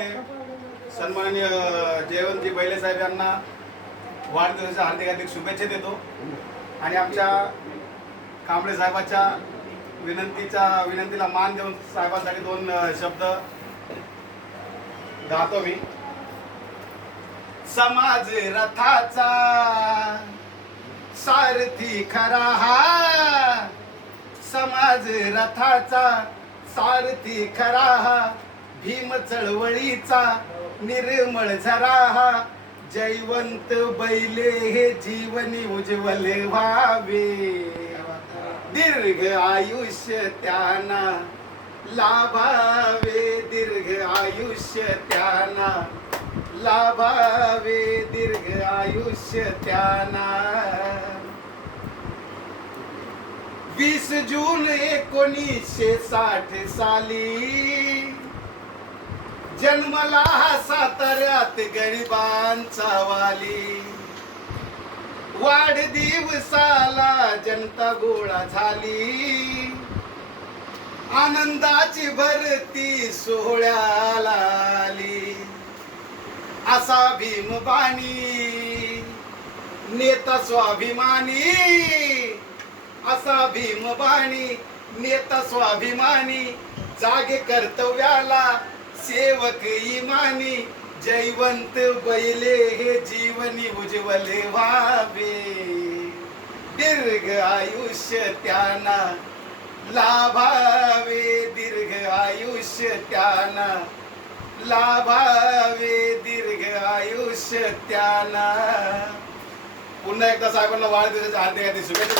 नेते सन्माननीय जयवंतजी बैले साहेब यांना वाढदिवसाच्या हार्दिक हार्दिक शुभेच्छा देतो आणि आमच्या कांबळे साहेबांच्या विनंतीला मान देऊन साहेबांसाठी दोन शब्द गातो मी. समाज रथाचा सारथी खरा हा, समाज रथाचा सारथी खरा हा, भीम चळवळीचा निर्मळ झरा हा, जयवंत बैले हे जीवनी उज्ज्वल व्हावे, दीर्घ आयुष्य त्यांना लाभावे, दीर्घ आयुष्य त्यांना लाभावे, दीर्घ आयुष्य त्यांना. 20 जून 1960 साली जन्मला साताऱ्यात गरिबांचा वाली, वाढदिवसाला जनता गोळा झाली, आनंदाची भरती सोहळ्याला आली. असा भीमबाणी नेता स्वाभिमानी, असा भीमबाणी नेता स्वाभिमानी, जागे कर्तव्याला सेवक इमानी, जयवंत बैले हे जीवनी उज्ज्वल व्हावे, दीर्घ आयुष्य त्यांना लाभावे, दीर्घ आयुष्य त्यांना लाभावे, दीर्घ आयुष्य त्यांना. पुन्हा एकदा साहेबांना वाढदिवसाच्या हार्दिक हार्दिक शुभेच्छा.